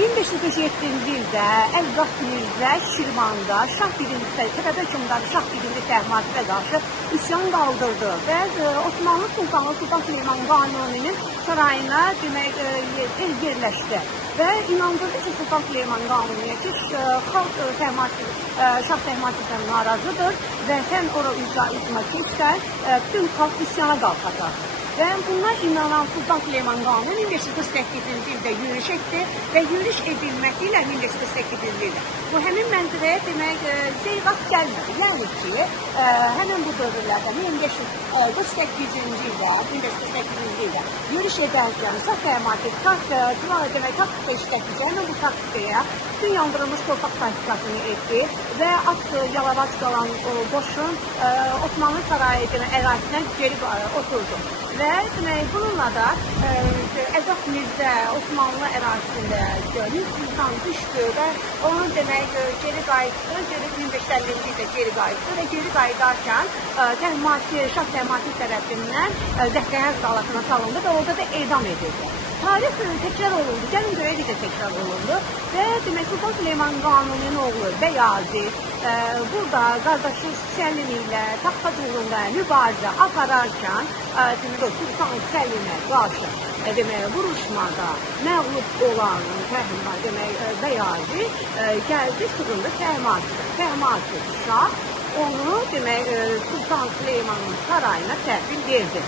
1547-ci ildə Əlqas Mirzə Şirvanda Şah 1-ci Səfədə hökmdarı Şah 1-ci Təhmasibə qarşı üsyan qaldırdı və Osmanlı Sultanı Sultan Süleyman Qanuninin sarayına yerləşdi və inandırdı ki, Sultan Süleyman Qanuniyə ki, Şah Təhmasibdən narazıdır və sən ora icra etmə keçsən, bütün xalq üsyana qalxacaq. Və bunlar inanan Sultan Süleyman Qanuni 1548-ci ildə yürüyüş etdi və yürüyüş edilməsi ilə 1548-ci ildə bu həmin mənzərəyə demək ceyqat gəlmədi. Yəni ki, həmin bu dövrlərdə 1548-ci ildə yürüyüş edərkən Şah Təhmasib taktika işlətəcək və bu taktikaya bütün yandırılmış torpaq taktikasını etdi və yalavac qalan qoşun Osmanlı sarayı ərazisinə geri oturdu. Və bununla da Əlqas Mirzə Osmanlı ərazisində Sultan düşdü və onu geri qayıtdı, 1550-ci ildə geri qayıtdı və geri qayıdarkən Şah Təhmasib tərəfindən Zəhrəyar qalasına salındı və orada da edam edildi. Tarix təkrar olundu, gəlin görək də təkrar olundu və Sultan Süleyman Qanuninin oğlu Bəyazi burada qardaşı Səlim ilə taxta uğrunda mübarizə apararkən Sultan Səlimə qarşı vuruşmada məğlub olan Bəyazi gəldi, sığındı Təhmasib Şah onu Sultan Süleymanın sarayına təhvil verdi.